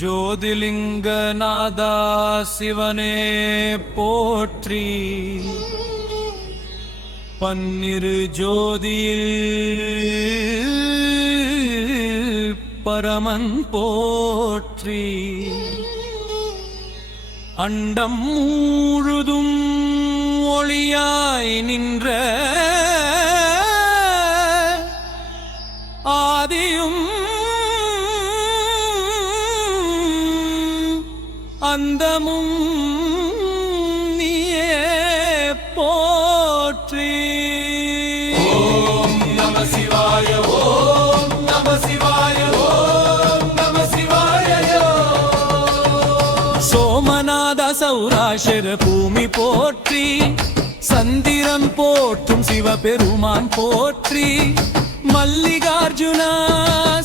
ஜோதிலிங்கநாதா சிவனே போற்றி. பன்னிரு ஜோதியில் பரமன் போற்றி. அண்டம் முழுதும் ஒளியாய் நின்ற ஆதியும் அந்தமும் நீயே போற்றி. ஓம் நம சிவாய ஓம் நம சிவாய ஓம் நம சிவாய. சோமநாத சௌராஷர பூமி போற்றி. சந்திரன் போற்றும் சிவபெருமான் போற்றி. மல்லிகார்ஜுனா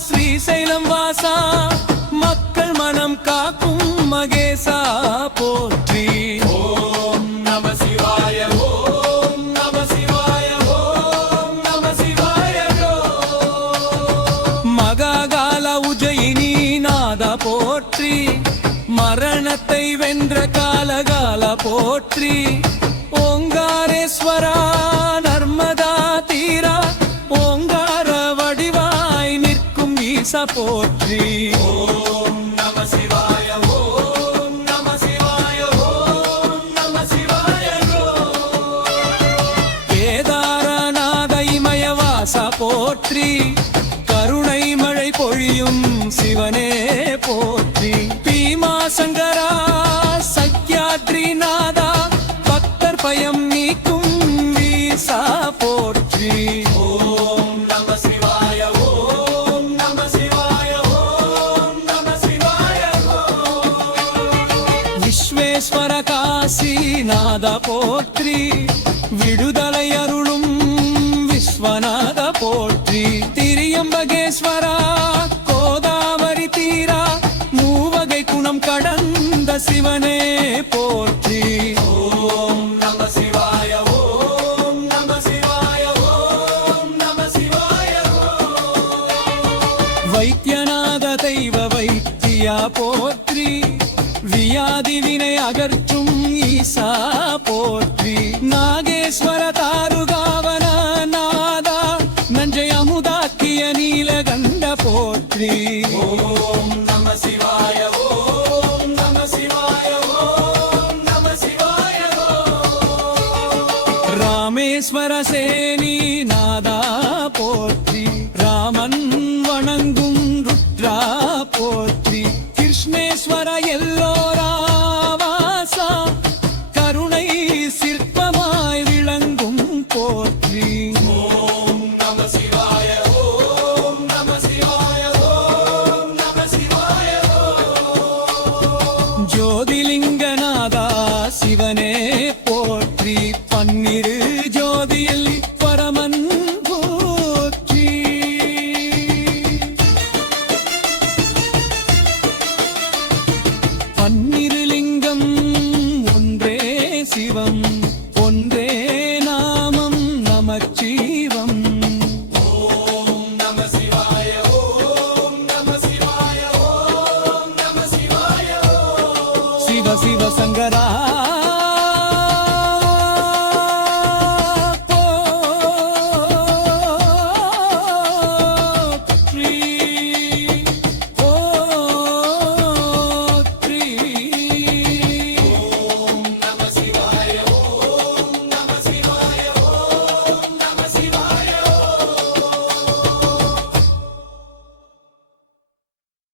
ஸ்ரீசைலம் வாசா மக்கள் மனம் காக்கும் மகேசா போற்றி. ஓம் நம சிவாய ஓம் நம சிவாய ஓம் நம சிவாய. மகாகால உஜயினி நாதா போற்றி. மரணத்தை வென்ற காலகால போற்றி. ஓங்காரேஸ்வரா நர்மதா தீரா ஓங்கார வடிவாய் நிற்கும் ஈசா போற்றி. ஓம் நம சிவாய ஓம் நம சிவாய ஓம் நம சிவாய. கேதாரநாத இமயவாசா போற்றி. கருணை மழை பொழியும் சிவனே போற்றி. பீமாசங்கரா சத்யாத்ரிநாதா பக்தர் பயம் நீக்கும் வீசா போற்றி. ஓம் நம சிவாய ஓம் நம சிவாய ஓம் நம சிவாய. விஸ்வேஸ்வர காசிநாத போற்றி. விடுதலை அருளும் விஸ்வநாத போற்றி. திரியம்பகேஸ்வரா கோதாவரி தீரா மூவகை குணம் கடந்த சிவனே போற்றி. ஓம் நம சிவாய ஓம் நம சிவாய ஓம் நம சிவாய. வைத்தியநாத தெய்வ வைத்தியா போற்றி. வியாதி வினை அகற்றும் ஈசா போற்றி. நாகேஸ்வர தாருகாவன நாதா நஞ்சை அமுதாக்கிய நீலகண்ட போற்றி. ஓம்